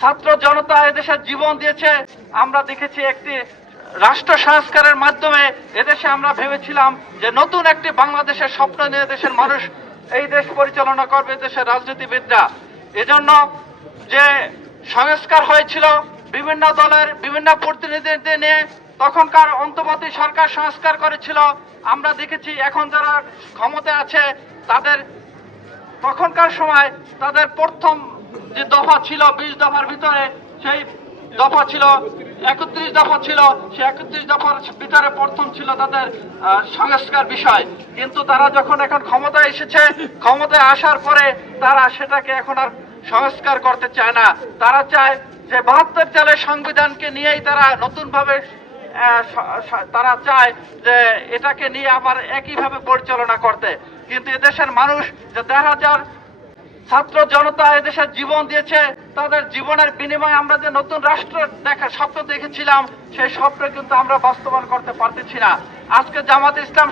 ছাত্র জনতা এদেশের জীবন দিয়েছে। আমরা দেখেছি একটি রাষ্ট্র সংস্কারের মাধ্যমে এদেশে আমরা ভেবেছিলাম যে নতুন একটি বাংলাদেশের স্বপ্ন নিয়ে দেশের মানুষ এই দেশ পরিচালনা করবে, দেশের রাজনীতিবিদরা। এজন্য যে সংস্কার হয়েছিল বিভিন্ন দলের বিভিন্ন প্রতিনিধিদের নিয়ে, তখনকার অন্তর্বর্তী সরকার সংস্কার করেছিল। আমরা দেখেছি এখন যারা ক্ষমতায় আছে তাদের তখনকার সময় তাদের প্রথম যে দফা ছিল 20 দফার ভিতরে, সেই দফা ছিল 31 দফা ছিল, সেই 31 দফার ভিতরে প্রথম ছিল তাদের সংস্কার বিষয়। কিন্তু তারা যখন এখন ক্ষমতায় এসেছে, ক্ষমতায় আসার পরে তারা সেটাকে এখন আর সংস্কার করতে চায় না। তারা চায় যে 72 সালের সংবিধানকে নিয়েই তারা নতুনভাবে তারা চায় যে এটাকে নিয়ে আবার একইভাবে পরিচালনা করতে। কিন্তু এদেশের মানুষ যে 1,500 ছাত্র জনতা এদেশের জীবন দিয়েছে, তাদের জীবনের বিনিময়ে আমরা যে নতুন রাষ্ট্র দেখার স্বপ্ন দেখেছিলাম, সেই স্বপ্ন কিন্তু আমরা বাস্তবায়ন করতে পারতেছি না। আজকে জামাত ইসলাম